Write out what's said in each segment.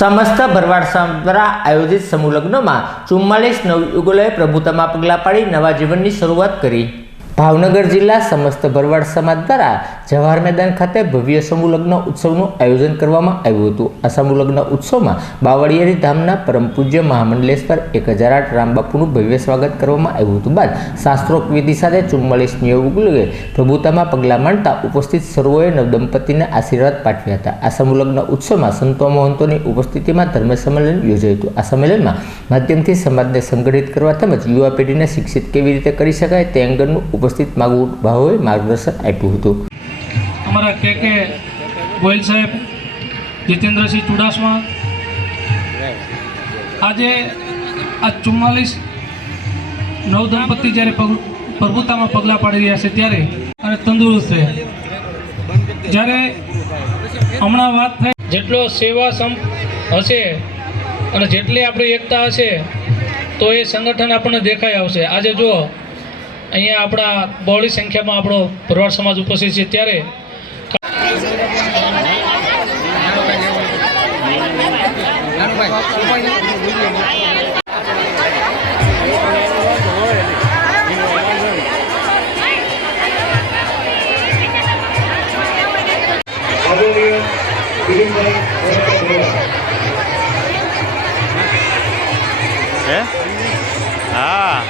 समस्त भरवाड़ द्वारा आयोजित समूह लग्न में 44 नवयुगलोए प्रभुता पगला पाड़ी नवा जीवन की शुरुआत करी। भावनगर जिला समस्त भरवाड़ समाज द्वारा जवाहर मैदान खाते भव्य समूह लग्न उत्सवનું આયોજન કરવામાં આવ્યું હતું। આ સમૂહ લગ્ન ઉત્સવમાં બાવળિયારી ધામના પરમ પૂજ્ય મહામંડલેશ્વર 1008 રામબાપુનું ભવ્ય સ્વાગત કરવામાં આવ્યું હતું। બાદ શાસ્ત્રોક્ત વિધિ સાથે 44 નવયુગલોએ પ્રભુતામાં પગલાં માંડતા ઉપસ્થિત સર્વોએ નવદંપતિને આશીર્વાદ પાઠવ્યા હતા। આ સમૂહ લગ્ન ઉત્સવમાં સંતો મહંતોની ઉપસ્થિતિમાં ધર્મ સંમેલન યોજાયું હતું। આ સંમેલનમાં માધ્યમથી સમાજને સંગઠિત કરવા તેમજ યુવા પેઢીને શિક્ષિત કેવી રીતે કરી શકાય તે અંગેનું उपस्थित भावोए मार्गदर्शन आप्युं हतुं। अमरा के गोयल साहेब, जितेन्द्र सिंह चुडासमा आज आ 44 नवदंपति ज्यारे प्रभुता में पगला पाड़ी रह्या छे त्यारे अने तंदुरुस्त है ज्यारे हमणां वात थाय जेटलो सेवा संप हशे अने जेटली आपणी एकता हशे तो ए संगठन आपणे देखाई आवशे। आज जो अहींया आपणा बहोળી संख्यामां आपणो भरवाड़ समाज उपस्थित छे त्यारे हाँ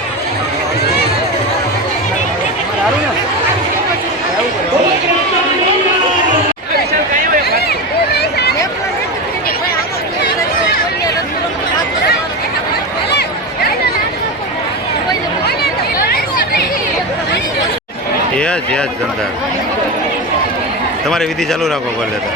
यस यस जनता तमारे विधि चालू रखो कर देता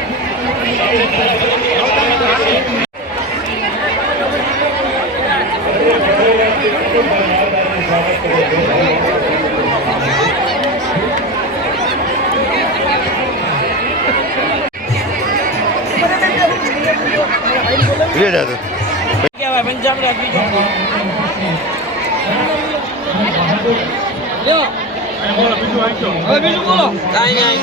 ये जाते क्या भाई पंजाब का बीजो बोलो बीजू बोलो नहीं नहीं